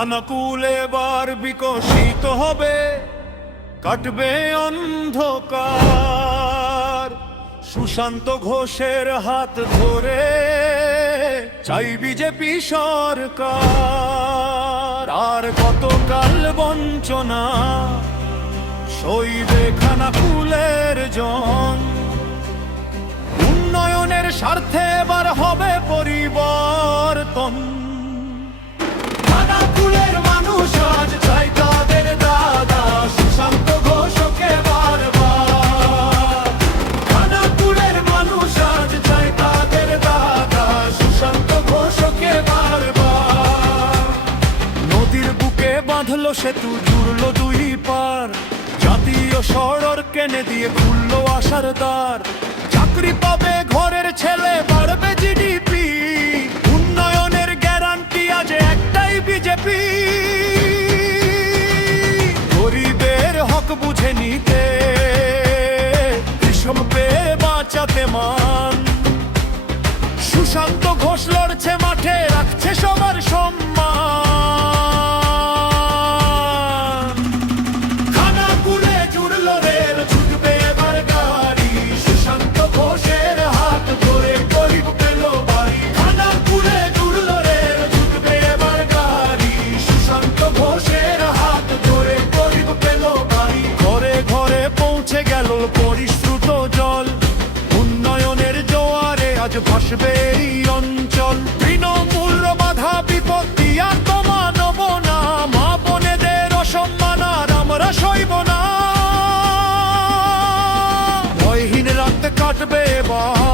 খানাকুল এবার বিকশিত হবে, কাটবে অন্ধকার। সুশান্ত ঘোষের হাত ধরে চাই বিজেপি সরকার। আর কতকাল বঞ্চনা সইবে খানাকুলের জন। উন্নয়নের স্বার্থে এবার হবে পরিবর্তন। খানাকুলের মানুষ আজ চাই তাদের দাদা সুশান্ত ঘোষকে বারবার। খানাকুলের মানুষ আজ চাই তাদের দাদা সুশান্ত ঘোষকে বারবার। নদীর বুকে বাঁধলো সেতু, জুড়লো দুই পার, জাতীয় সড়ক কেনে দিয়ে খুললো আশার দ্বার। চাকরি পাবে ঘরের ছেলে, বাড়বে জিডিপি, উন্নয়নের গ্যারান্টি আজ একটাই বিজেপি। গরিবের হক বুঝে নিতে, কৃষক পেয়ে বাঁচাতে মান। সুশান্ত ঘোষ লড়ছে মাঠে, রাখছে সবার সম্মান। খানাকুলে জুড়লো রেল, ছুটবে এবার গাড়ি, সুশান্ত ঘোষের হাত ধরে গরিব পেল বাড়ি। খানাকুলে জুড়লো রেল, ছুটবে এবার গাড়ি, সুশান্ত ঘোষের হাত ধরে গরিব পেল বাড়ি। ঘরে ঘরে পৌঁছে গেল পরিশ্রুত জল, উন্নয়নের জোয়ারে আজ ভাসবে এই অঞ্চল। তৃণমূল বাধা বিপত্তি আর তো মানব না, মা বোনেদের অসম্মান আর আমরা সইব না। ভয়হীন রাত কাটবে এবার,